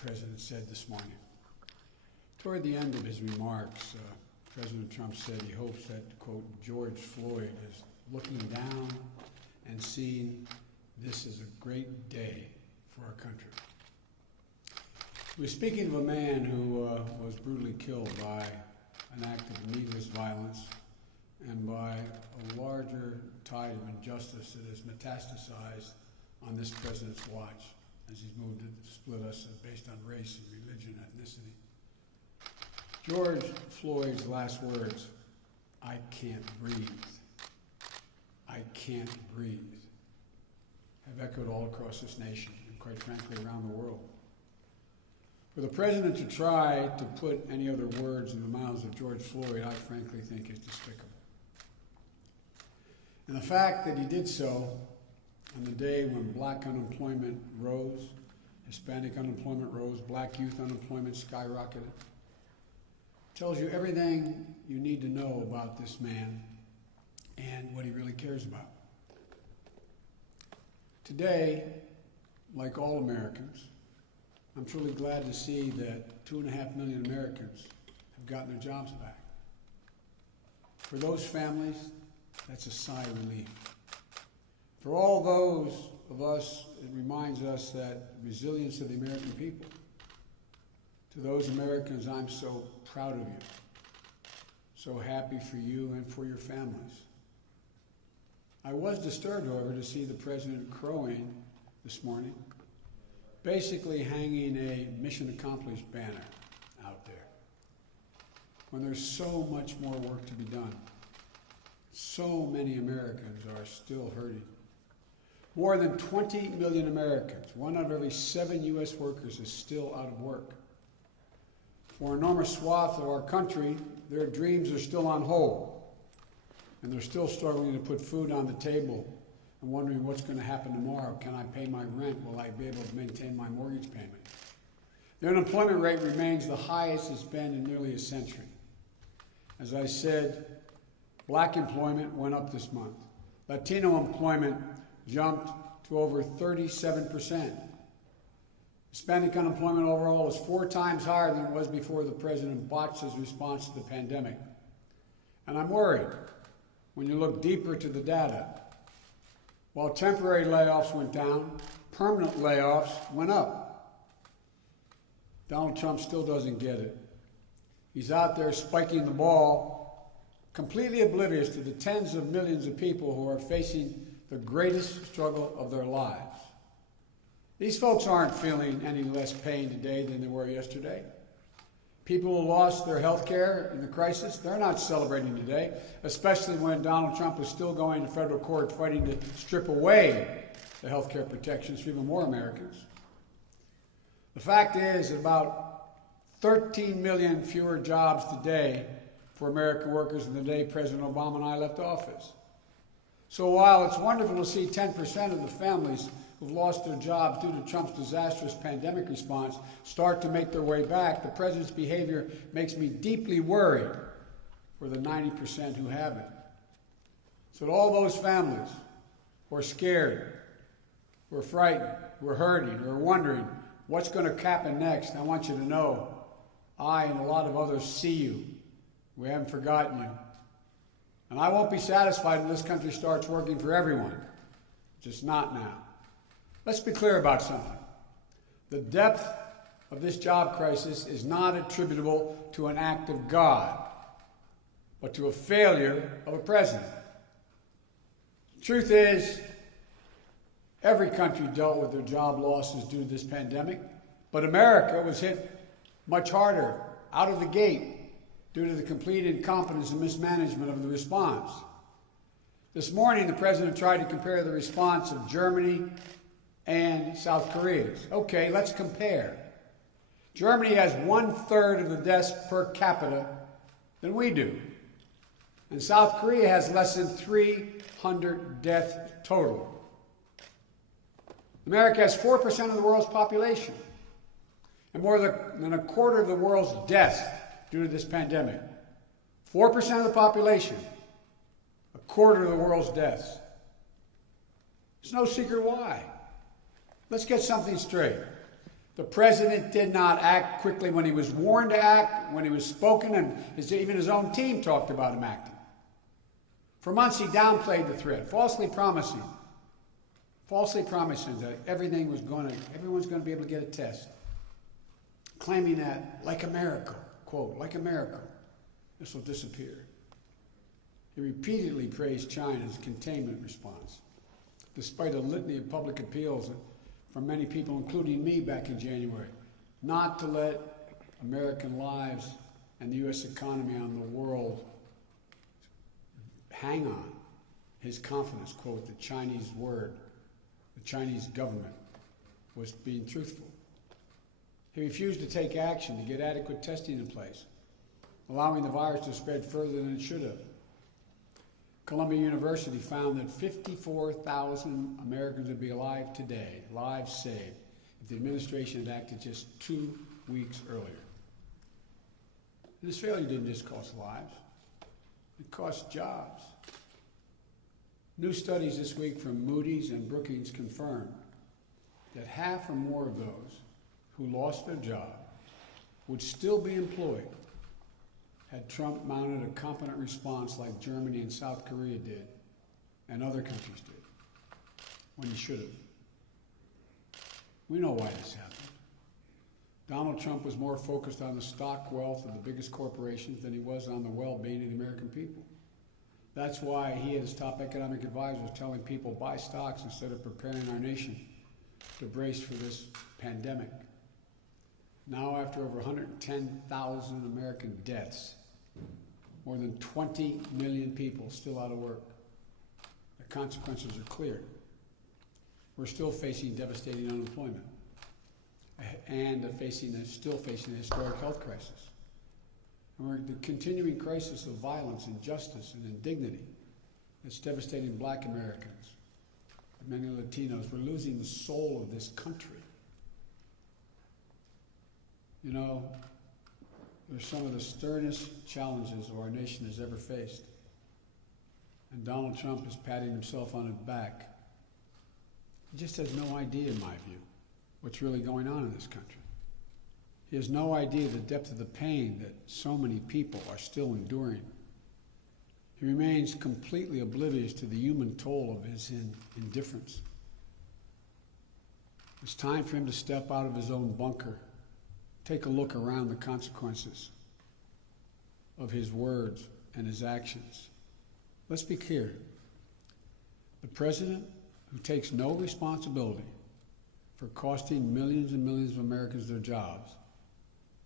the President said this morning. Toward the end of his remarks, President Trump said he hopes that, quote, George Floyd is looking down and seeing this is a great day for our country. We're speaking of a man who was brutally killed by an act of needless violence and by a larger tide of injustice that has metastasized on this president's watch as he's moved to split us based on race and religion and ethnicity. George Floyd's last words, "I can't breathe. I can't breathe," have echoed all across this nation and quite frankly around the world. For the president to try to put any other words in the mouths of George Floyd, I frankly think is despicable. And the fact that he did so on the day when black unemployment rose, Hispanic unemployment rose, black youth unemployment skyrocketed, tells you everything you need to know about this man and what he really cares about. Today, like all Americans, I'm truly glad to see that 2.5 million Americans have gotten their jobs back. For those families, that's a sigh of relief. For all those of us, it reminds us that resilience of the American people. To those Americans, I'm so proud of you, so happy for you and for your families. I was disturbed, however, to see the president crowing this morning, basically hanging a mission accomplished banner out there, when there's so much more work to be done. So many Americans are still hurting. More than 20 million Americans, 1 out of every 7 U.S. workers, is still out of work. For an enormous swath of our country, their dreams are still on hold, and they're still struggling to put food on the table and wondering what's going to happen tomorrow. Can I pay my rent? Will I be able to maintain my mortgage payment? The unemployment rate remains the highest it's been in nearly a century. As I said, black employment went up this month. Latino employment jumped to over 37%. Hispanic unemployment overall is 4 times higher than it was before the president botched his response to the pandemic. And I'm worried when you look deeper to the data. While temporary layoffs went down, permanent layoffs went up. Donald Trump still doesn't get it. He's out there spiking the ball, completely oblivious to the tens of millions of people who are facing the greatest struggle of their lives. These folks aren't feeling any less pain today than they were yesterday. People who lost their health care in the crisis, they're not celebrating today, especially when Donald Trump is still going to federal court fighting to strip away the health care protections for even more Americans. The fact is that about 13 million fewer jobs today for American workers than the day President Obama and I left office. So while it's wonderful to see 10% of the families who've lost their jobs due to Trump's disastrous pandemic response start to make their way back, the president's behavior makes me deeply worried for the 90% who haven't. So to all those families who are scared, who are frightened, who are hurting, who are wondering what's going to happen next, I want you to know I and a lot of others see you. We haven't forgotten you. And I won't be satisfied when this country starts working for everyone. Just not now. Let's be clear about something. The depth of this job crisis is not attributable to an act of God, but to a failure of a president. The truth is, every country dealt with their job losses due to this pandemic, but America was hit much harder out of the gate due to the complete incompetence and mismanagement of the response. This morning, the president tried to compare the response of Germany and South Korea's. Okay, let's compare. Germany has 1/3 of the deaths per capita than we do. And South Korea has less than 300 deaths total. America has 4% of the world's population and more than 1/4 of the world's deaths due to this pandemic. 4% of the population, 1/4 of the world's deaths. It's no secret why. Let's get something straight. The president did not act quickly when he was warned to act, when he was spoken, and even his own team talked about him acting. For months he downplayed the threat, falsely promising that everyone's going to be able to get a test, claiming that, like a miracle, quote, like a miracle, this will disappear. He repeatedly praised China's containment response, despite a litany of public appeals from many people, including me back in January, not to let American lives and the U.S. economy on the world hang on his confidence, quote, the Chinese word, the Chinese government was being truthful. He refused to take action to get adequate testing in place, allowing the virus to spread further than it should have. Columbia University found that 54,000 Americans would be alive today, lives saved, if the administration had acted just 2 weeks earlier. And this failure didn't just cost lives, it cost jobs. New studies this week from Moody's and Brookings confirm that half or more of those who lost their job would still be employed had Trump mounted a competent response like Germany and South Korea did, and other countries did, when he should have. We know why this happened. Donald Trump was more focused on the stock wealth of the biggest corporations than he was on the well-being of the American people. That's why he and his top economic advisors telling people buy stocks instead of preparing our nation to brace for this pandemic. Now, after over 110,000 American deaths, more than 20 million people still out of work, the consequences are clear. We're still facing devastating unemployment and still facing a historic health crisis. And we're the continuing crisis of violence, injustice, and indignity that's devastating Black Americans, many Latinos. We're losing the soul of this country. You know, they're some of the sternest challenges our nation has ever faced. And Donald Trump is patting himself on his back. He just has no idea, in my view, what's really going on in this country. He has no idea the depth of the pain that so many people are still enduring. He remains completely oblivious to the human toll of his indifference. It's time for him to step out of his own bunker, take a look around the consequences of his words and his actions. Let's be clear. The president who takes no responsibility for costing millions and millions of Americans their jobs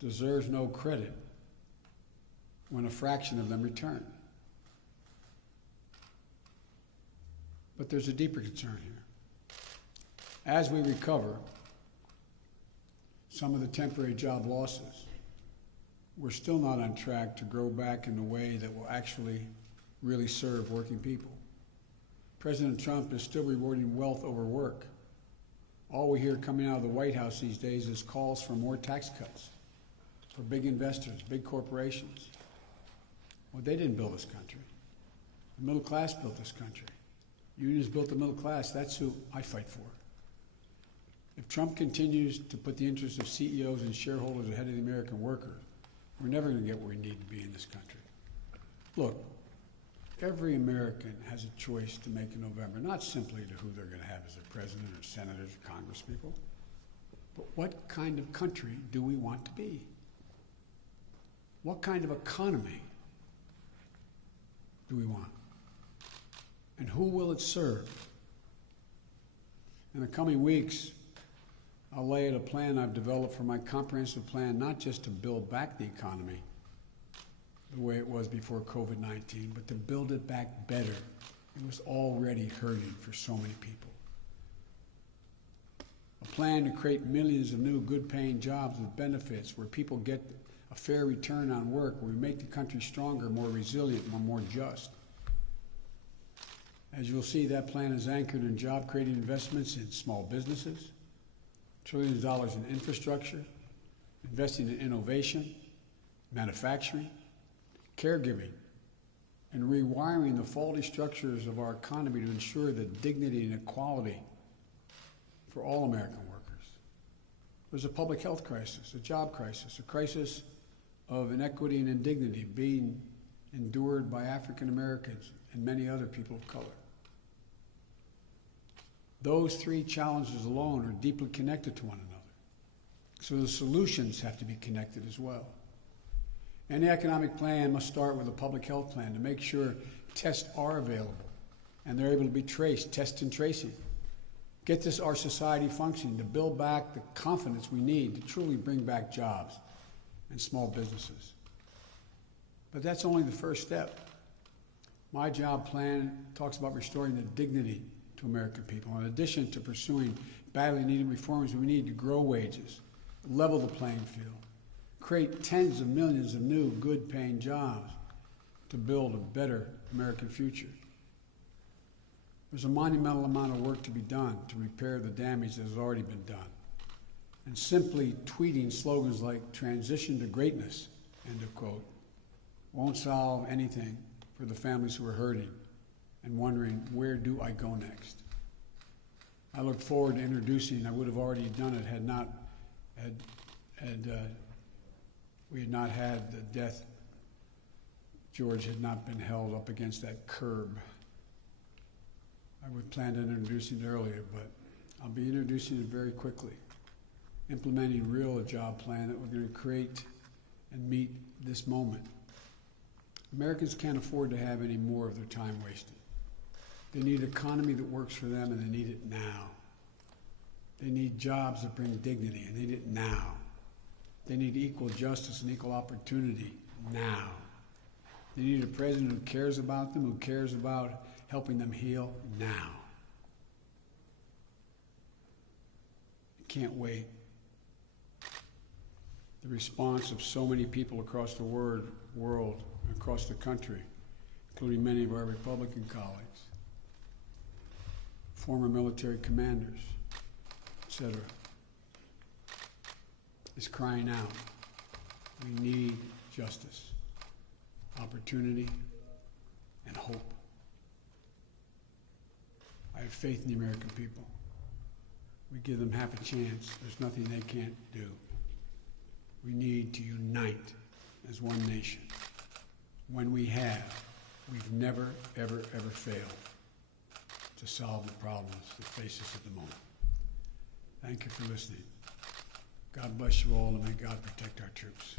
deserves no credit when a fraction of them return. But there's a deeper concern here. As we recover some of the temporary job losses, we're still not on track to grow back in a way that will actually really serve working people. President Trump is still rewarding wealth over work. All we hear coming out of the White House these days is calls for more tax cuts for big investors, big corporations. Well, they didn't build this country. The middle class built this country. Unions built the middle class. That's who I fight for. If Trump continues to put the interests of CEOs and shareholders ahead of the American worker, we're never going to get where we need to be in this country. Look, every American has a choice to make in November, not simply to who they're going to have as their president or senators or congresspeople, but what kind of country do we want to be? What kind of economy do we want? And who will it serve? In the coming weeks, I'll lay out a plan I've developed for my comprehensive plan, not just to build back the economy the way it was before COVID-19, but to build it back better. It was already hurting for so many people. A plan to create millions of new good-paying jobs with benefits where people get a fair return on work, where we make the country stronger, more resilient, more just. As you'll see, that plan is anchored in job-creating investments in small businesses, trillions of dollars in infrastructure, investing in innovation, manufacturing, caregiving, and rewiring the faulty structures of our economy to ensure the dignity and equality for all American workers. There's a public health crisis, a job crisis, a crisis of inequity and indignity being endured by African Americans and many other people of color. Those three challenges alone are deeply connected to one another. So the solutions have to be connected as well. Any economic plan must start with a public health plan to make sure tests are available and they're able to be traced, test and tracing. Get our society functioning to build back the confidence we need to truly bring back jobs and small businesses. But that's only the first step. My job plan talks about restoring the dignity to American people. In addition to pursuing badly needed reforms, we need to grow wages, level the playing field, create tens of millions of new, good-paying jobs to build a better American future. There's a monumental amount of work to be done to repair the damage that has already been done. And simply tweeting slogans like "transition to greatness," end of quote, won't solve anything for the families who are hurting and wondering, where do I go next? I look forward to introducing, I would have already done it had we had not had the death, George had not been held up against that curb. I would plan on introducing it earlier, but I'll be introducing it very quickly. Implementing a job plan that we're going to create and meet this moment. Americans can't afford to have any more of their time wasted. They need an economy that works for them, and they need it now. They need jobs that bring dignity, and they need it now. They need equal justice and equal opportunity now. They need a president who cares about them, who cares about helping them heal now. Can't wait. The response of so many people across the world, across the country, including many of our Republican colleagues, former military commanders, etc., is crying out. We need justice, opportunity, and hope. I have faith in the American people. We give them half a chance. There's nothing they can't do. We need to unite as one nation. When we have, we've never, ever, ever failed to solve the problems that face us at the moment. Thank you for listening. God bless you all, and may God protect our troops.